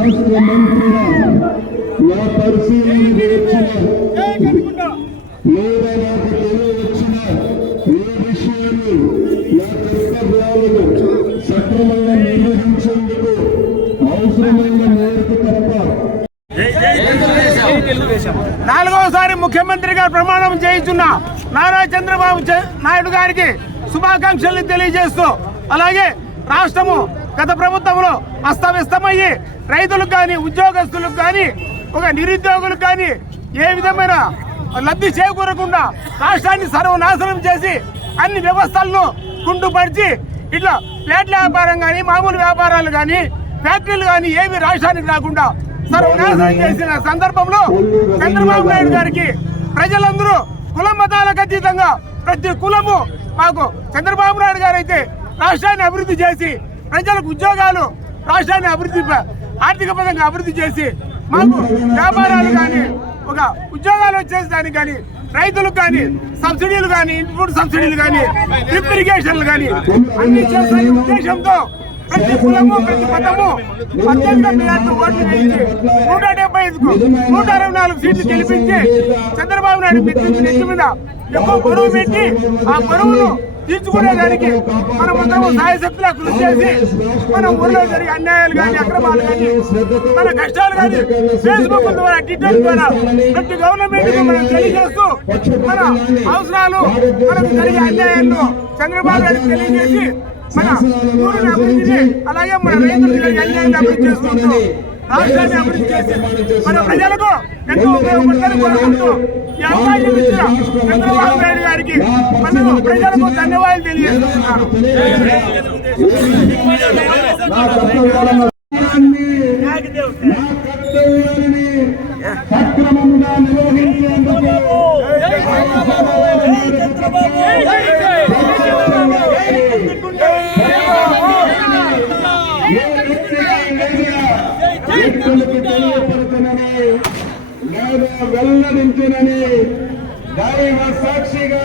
రాష్ట్ర మంత్రిగా నా పరిశీలనకు వచ్చిన లేదా నాకు తెలియవచ్చిన ఏ విషయాన్ని నా కర్తవ్యాలను సక్రమంగా నిర్వహించేందుకు అవసరమైన మేరకు తప్ప నాలుగవసారి ముఖ్యమంత్రిగా ప్రమాణం చేయించున్న నారా చంద్రబాబు నాయుడు గారికి శుభాకాంక్షలు తెలియజేస్తూ అలాగే రాష్ట్రము గత ప్రభుత్వంలో అస్తవ్యస్తమయ్యి రైతులకు కానీ ఉద్యోగస్తులకు కానీ ఒక నిరుద్యోగులకు కానీ ఏ విధమైన లబ్ధి చేకూరకుండా రాష్ట్రాన్ని సర్వనాశనం చేసి అన్ని వ్యవస్థలను కుంటుపరిచి ఇట్లా ప్లేట్ల వ్యాపారం కానీ మామూలు వ్యాపారాలు కానీ ఫ్యాక్టరీలు కానీ ఏవి రాష్ట్రానికి రాకుండా సర్వనాశనం చేసిన సందర్భంలో చంద్రబాబు నాయుడు గారికి ప్రజలందరూ కుల మతాలకు అతీతంగా ప్రతి కులము మాకు చంద్రబాబు నాయుడు గారు అయితే రాష్ట్రాన్ని అభివృద్ధి చేసి ప్రజలకు ఉద్యోగాలు రాష్ట్రాన్ని అభివృద్ధి ఆర్థిక పరంగా అభివృద్ధి చేసి మాకు వ్యాపారాలు కానీ ఒక ఉద్యోగాలు వచ్చేదానికి కానీ రైతులకు కానీ సబ్సిడీలు కానీ ఇన్పుట్ సబ్సిడీలు కానీ డ్రిప్ ఇరిగేషన్లు కానీ అన్ని చేసే ఉద్దేశంతో ప్రతి కులము ప్రతి మతము అత్యంత ఓట్లు వేయించి నూట డెబ్బై ఐదుకు నూట అరవై నాలుగు సీట్లు గెలిపించి చంద్రబాబు నాయుడు నెత్తి నెత్తి మీద. ఎక్కువ బరువు పెట్టి ఆ బరువును తీర్చుకునేదానికి మనం అందరం సాయశక్తిలా కృషి చేసి మన ఊర్లో జరిగే అన్యాయాలు కానీ అక్రమాలు కానీ మన కష్టాలు కానీ ఫేస్బుక్ ద్వారా ట్విట్టర్ ద్వారా ప్రతి గవర్నమెంట్ మనం తెలియజేస్తూ మన అవసరాలు మనకు జరిగే అన్యాయాలను చంద్రబాబు గారికి తెలియజేసి మన ఊరిని అభివృద్ధిని అలాగే మన రైతులు అన్యాయాన్ని అభివృద్ధి చేసుకుంటూ రాష్ట్రాన్ని అభివృద్ధి చేసి మన ప్రజలకు ఎంతో ఉపయోగపడతారు కోరుకుంటూ ఈ అవకాశం ఇచ్చిన చంద్రబాబు నాయుడు గారికి మనకు ప్రజలకు ధన్యవాదాలు తెలియజేస్తున్నాను సక్రమంగా నిర్వహించేందుకు లేదా వెల్లడించునని దైవ సాక్షిగా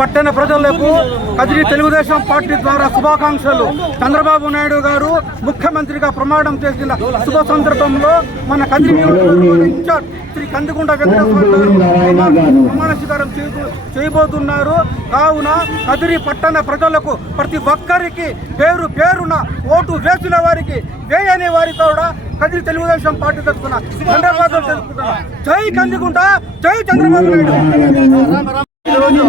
పట్టణ ప్రజలకు కదిరి తెలుగుదేశం పార్టీ ద్వారా శుభాకాంక్షలు. చంద్రబాబు నాయుడు గారు ముఖ్యమంత్రిగా ప్రమాణం చేసిన శుభ సందర్భంలో మన కదిరి ఇన్ఛార్జ్ శ్రీ కందికుంట వెంకటేశ్వర గారు ప్రమాణ- స్వీకారం చేయబోతున్నారు. కావున కదిరి పట్టణ ప్రజలకు ప్రతి ఒక్కరికి పేరు పేరున ఓటు వేసిన వారికి వేయని వారికి కూడా కదిరి తెలుగుదేశం పార్టీ తరఫున చంద్రబాబు జై కందికుంట జై చంద్రబాబు నాయుడు. ఈరోజు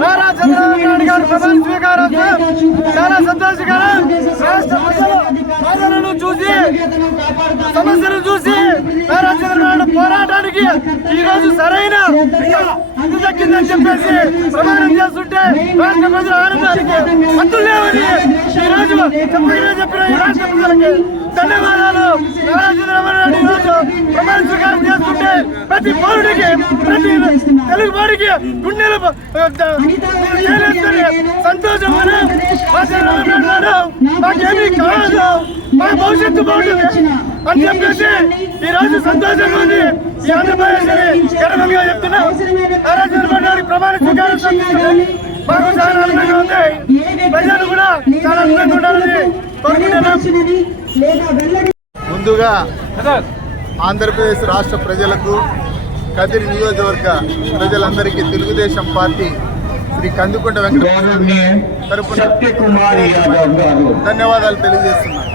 నారా చంద్రబాబు నాయుడు గారు ప్రమాణ స్వీకారంతో చాలా సంతోషకరం రాష్ట్ర ప్రజలు ప్రజలను చూసి సమస్యలు చూసి నారా చంద్రబాబు పోరాటానికి ఈ రోజు సరైన దక్కిందని చెప్పేసి ప్రమాణం చేస్తుంటే రాష్ట్ర ప్రజల ఆనందానికి హద్దులు లేవని ఈ రోజు చెప్పిన రాష్ట్ర ప్రజలకి ధన్యవాదాలు. నారా చంద్రబాబు నాయుడు ప్రమాణ స్వీకారం ప్రతి పౌరుడికి ప్రతి తెలుగు వారికి గుండెలు సంతోషం మాకేమీ కాదు. మా భవిష్యత్తు బాగుంటుంది. అని చెప్పేసి ఈ రోజు సంతోషంగా ఉంది. ఈ ఆంధ్రప్రదేశ్ గర్వంగా చెప్తున్నా. ప్రమాణ స్వీకారం. మాకు చాలా ఆనందంగా ఉంది. ప్రజలు కూడా చాలా ఆనందంగా ఉండాలని కోరుకుంటున్నాం ముందుగా ఆంధ్రప్రదేశ్ రాష్ట్ర ప్రజలకు కదిరి నియోజకవర్గ ప్రజలందరికీ తెలుగుదేశం పార్టీ శ్రీ కందుకొండ వెంకటేశ్వర తరపున ధన్యవాదాలు తెలియజేస్తున్నాను.